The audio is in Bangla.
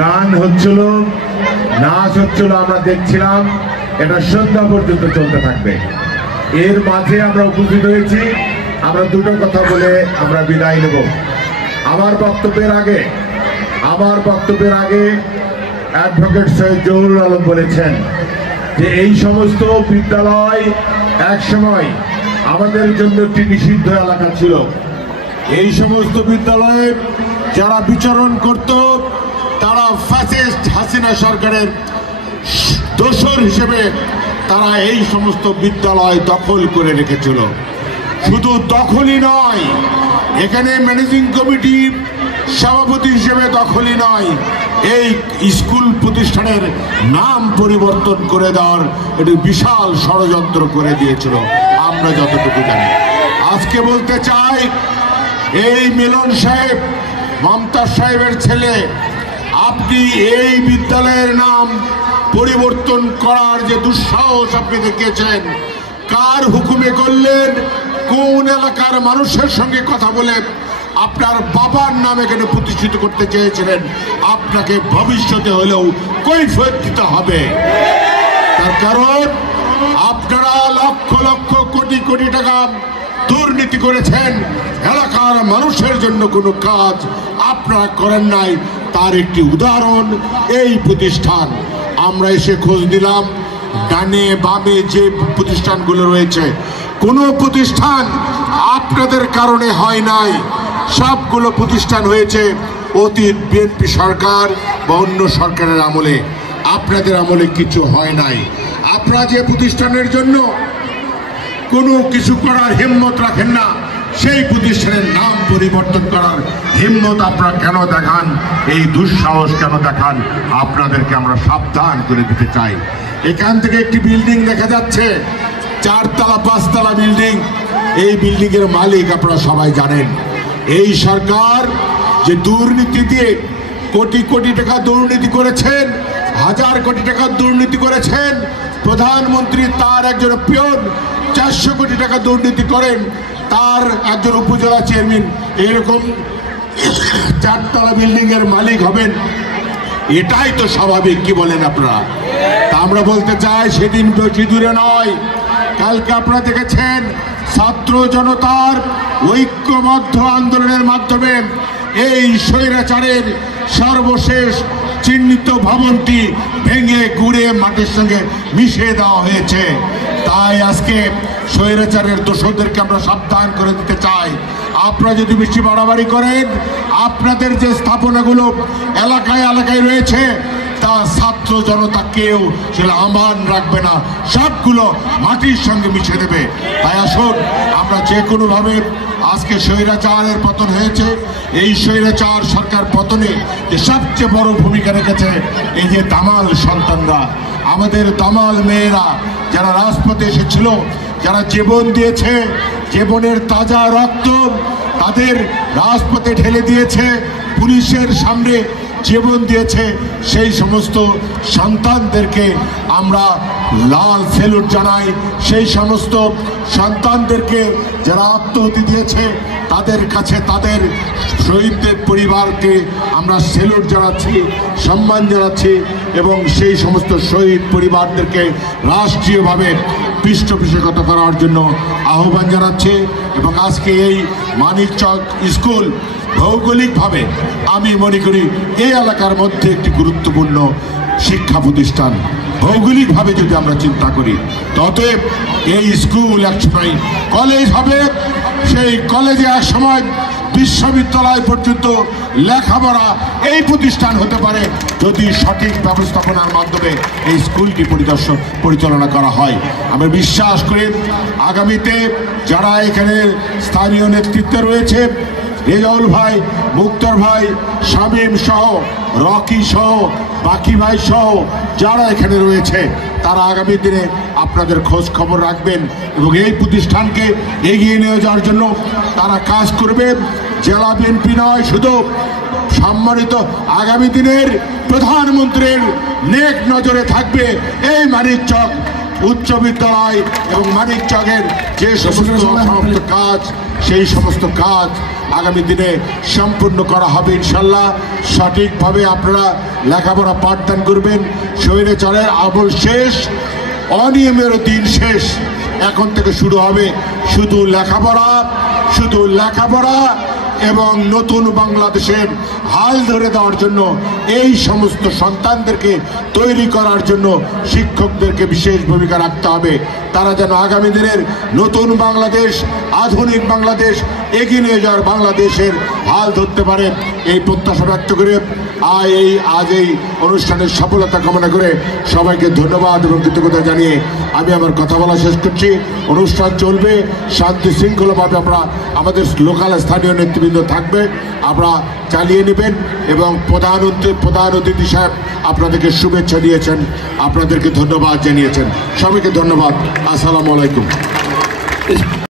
গান হচ্ছিল, নাচ হচ্ছিল, আমরা দেখছিলাম। এটা সন্ধ্যা পর্যন্ত চলতে থাকবে। এর মাঝে আমরা উপস্থিত হয়েছি। আমরা দুটো কথা বলে আমরা বিদায় নেব। আমার বক্তব্যের আগে অ্যাডভোকেট সৈয়দ জহুরুল আলম বলেছেন যে এই সমস্ত বিদ্যালয় এক সময় আমাদের জন্য একটি নিষিদ্ধ এলাকা ছিল। এই সমস্ত বিদ্যালয়ে যারা বিচরণ করত তারা ফ্যাসিস্ট হাসিনা সরকারের দোসর হিসেবে তারা এই সমস্ত বিদ্যালয় দখল করে রেখেছিল। শুধু দখলই নয়, এখানে ম্যানেজিং কমিটির সভাপতি হিসেবে দখলই নয়, এই স্কুল প্রতিষ্ঠানের নাম পরিবর্তন করে দেওয়ার একটি বিশাল ষড়যন্ত্র করে দিয়েছিল আমরা যতটুকু জানি। আজকে বলতে চাই, এই মিলন সাহেব, মমতাজ সাহেবের ছেলে, আপনি এই বিদ্যালয়ের নাম পরিবর্তন করার যে দুঃসাহস আপনি দেখিয়েছেন, কার হুকুমে করলেন? কোন এলাকার মানুষের সঙ্গে কথা বলে আপনার বাবার নাম এখানে প্রতিষ্ঠিত করতে চেয়েছিলেন? আপনাকে ভবিষ্যতে হলেও কৈফিয়ত দিতে হবে। তার কারণ আপনারা লক্ষ লক্ষ কোটি কোটি টাকা দুর্নীতি করেছেন, এলাকার মানুষের জন্য কোনো কাজ আপনারা করেন নাই। তার একটি উদাহরণ এই প্রতিষ্ঠান। আমরা এসে খোঁজ দিলাম, ডানে বামে যে প্রতিষ্ঠানগুলো রয়েছে, কোনো প্রতিষ্ঠান আপনাদের কারণে হয় নাই। সবগুলো প্রতিষ্ঠান হয়েছে অতীত বিএনপি সরকার বা অন্য সরকারের আমলে। আপনাদের আমলে কিছু হয় নাই। আপনারা যে প্রতিষ্ঠানের জন্য কোনো কিছু করার হিম্মত রাখেন না, সেই প্রতিষ্ঠানের নাম পরিবর্তন করার হিম্মত আপনারা কেন দেখান? এই দুঃসাহস কেন দেখান? আপনাদেরকে আমরা সাবধান করে দিতে চাই। এখান থেকে একটি বিল্ডিং দেখা যাচ্ছে, 4 তলা 5 তলা বিল্ডিং। এই বিল্ডিং এর মালিক আপনারা সবাই জানেন। এই সরকার যে দুর্নীতি দিয়ে কোটি কোটি টাকা দুর্নীতি করেছেন, 1000 কোটি টাকা দুর্নীতি করেছেন। প্রধানমন্ত্রী তার একজন পিয়ন 400 কোটি টাকা দুর্নীতি করেন, তার একজন উপজেলা চেয়ারম্যান এরকম 4 তলা বিল্ডিং এর মালিক হবেন। এটাই তো স্বাভাবিক, কি বলেন আপনারা? তা আমরা বলতে চাই, সেদিন বেশি দূরে নয়, কালকে আপনারা দেখেছেন ছাত্র জনতার ঐক্যবদ্ধ আন্দোলনের মাধ্যমে এই স্বৈরাচারের সর্বশেষ চিহ্নিত ভবনটি ভেঙে গুড়ে মাটির সঙ্গে মিশিয়ে দেওয়া হয়েছে। তাই আজকে স্বৈরাচারের দোষদেরকে আমরা সাবধান করে দিতে চাই। আপনারা যদি বেশি বাড়াবাড়ি করেন, আপনাদের যে স্থাপনাগুলো এলাকায় এলাকায় রয়েছে, তা ছাত্র জনতা কেউ সেটা আমান রাখবে না, সবগুলো মাটির সঙ্গে মিশে দেবে। তাই আসুন, আমরা যে কোনোভাবে আজকে স্বৈরাচারের পতন হয়েছে, এই স্বৈরাচার সরকার পতনে যে সবচেয়ে বড় ভূমিকা রেখেছে এই যে দামাল সন্তানরা, আমাদের দামাল মেয়েরা যারা রাজপথে এসেছিল, যারা জীবন দিয়েছে, জীবনের তাজা রক্ত তাদের রাজপথে ঢেলে দিয়েছে, পুলিশের সামনে জীবন দিয়েছে, সেই সমস্ত সন্তানদেরকে আমরা লাল স্যালুট জানাই। সেই সমস্ত সন্তানদেরকে যারা আত্মহতি দিয়েছে, তাদের কাছে তাদের শহীদদের পরিবারকে আমরা স্যালুট জানাচ্ছি, সম্মান জানাচ্ছি এবং সেই সমস্ত শহীদ পরিবারদেরকে রাষ্ট্রীয়ভাবে পৃষ্ঠপোষকতা করার জন্য আহ্বান জানাচ্ছে। এবং আজকে এই মানিকচক স্কুল ভৌগোলিকভাবে আমি মনে করি এই এলাকার মধ্যে একটি গুরুত্বপূর্ণ শিক্ষা প্রতিষ্ঠান। ভৌগোলিকভাবে যদি আমরা চিন্তা করি, অতএব এই স্কুল একসময় কলেজ হবে, সেই কলেজে এক সময় বিশ্ববিদ্যালয় পর্যন্ত লেখাপড়া এই প্রতিষ্ঠান হতে পারে যদি সঠিক ব্যবস্থাপনার মাধ্যমে এই স্কুলটি পরিচালনা করা হয়। আমরা বিশ্বাস করি আগামীতে যারা এখানে স্থানীয় নেতৃত্বে রয়েছে, রেজাউল ভাই, মুক্তার ভাই, শামীম সহ, রকি সহ, বাকি ভাই সহ যারা এখানে রয়েছে, তারা আগামী দিনে আপনাদের খোঁজ খবর রাখবেন এবং এই প্রতিষ্ঠানকে এগিয়ে নিয়ে যাওয়ার জন্য তারা কাজ করবেন। জেলা বিএনপি নয়, শুধু সম্মানিত আগামী দিনের প্রধানমন্ত্রীর নেক নজরে থাকবে এই মানিকচক উচ্চ বিদ্যালয় এবং মানিকচকের যে সমস্ত কাজ, সেই সমস্ত কাজ আগামী দিনে সম্পূর্ণ করা হবে ইনশাল্লাহ। সঠিকভাবে আপনারা লেখাপড়া পাঠদান করবেন। স্বৈরাচারের আমল শেষ, অনিয়মের দিন শেষ। এখন থেকে শুরু হবে শুধু লেখাপড়া এবং নতুন বাংলাদেশের হাল ধরে দেওয়ার জন্য এই সমস্ত সন্তানদেরকে তৈরি করার জন্য শিক্ষকদেরকে বিশেষ ভূমিকা রাখতে হবে। তারা যেন আগামী দিনের নতুন বাংলাদেশ, আধুনিক বাংলাদেশ, এগিয়ে নিয়ে যাওয়ার বাংলাদেশের হাল ধরতে পারে, এই প্রত্যাশা ব্যক্ত করে আজ এই অনুষ্ঠানের সফলতা কামনা করে সবাইকে ধন্যবাদ এবং কৃতজ্ঞতা জানিয়ে আমি আমার কথা বলা শেষ করছি। অনুষ্ঠান চলবে শান্তি শৃঙ্খলাভাবে। আমরা আমাদের লোকাল স্থানীয় নেতৃবৃন্দ থাকবে, আপনারা চালিয়ে নেবেন। এবং প্রধান অতিথি সাহেব আপনাদেরকে শুভেচ্ছা দিয়েছেন, আপনাদেরকে ধন্যবাদ জানিয়েছেন। সবাইকে ধন্যবাদ। আসসালামু আলাইকুম।